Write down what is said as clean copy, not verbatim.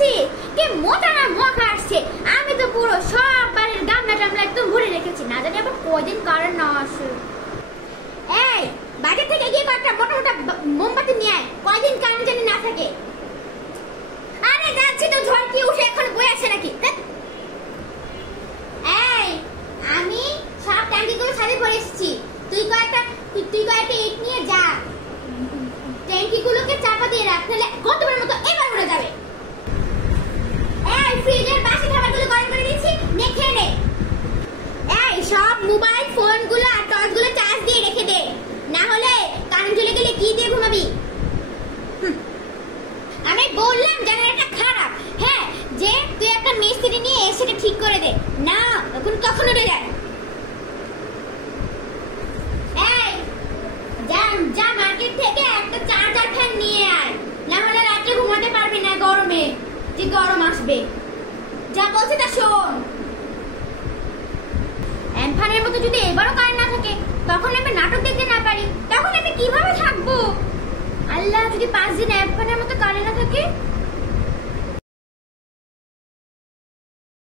দেখেছি কি মোটা না মখা আসছে। আমি তো পুরো সব বাড়ির গামলা টামলা একদম ভরে রেখেছি, না জানি আবার কয়দিন কারেন্ট না আসে। এই বাজার থেকে গিয়ে কয়েকটা মোটা মোটা মোমবাতি নিয়ে আয়, কয়দিন কারেন্ট জানি না থাকে। আরে যাচ্ছি তো, ঝড় কি উঠে এখন বই আছে নাকি? এই আমি সব ট্যাঙ্কিগুলো সাথে করে এসেছি, তুই কয়েকটা ইট নিয়ে যা, ট্যাঙ্কিগুলোকে চাপা দিয়ে রাখ, নাহলে গতবার মতো এবার উড়ে যাবে। এই ফ্রিজের বাসি খাবারগুলো গরম করে দিচ্ছি, নে খেয়ে নে। এই সব মোবাইল ফোনগুলো আর টর্চগুলো চার্জ দিয়ে রেখে দে, না হলে কারেন্ট চলে গেলে কি দিয়ে ঘুমাবি? আমি বললাম জেনারেটরটা খারাপ, হ্যাঁ, যে তুই একটা মিস্ত্রি নিয়ে সেটা ঠিক করে দে, না এখন কখন উঠে যায়। এই যা মার্কেট থেকে একটা চার্জার ফ্যান নিয়ে আয়, না হলে রাতে ঘুমাতে পারবি না গরমে, যে গরম আসবে। যা বলছি তা শোন। এমফানের মতো যদি এবারও কারেন্ট না থাকে, তখন আমি নাটক দেখতে না পারি, তখন আমি কিভাবে থাকবো? আল্লাহ, যদি 5 দিন এমফানের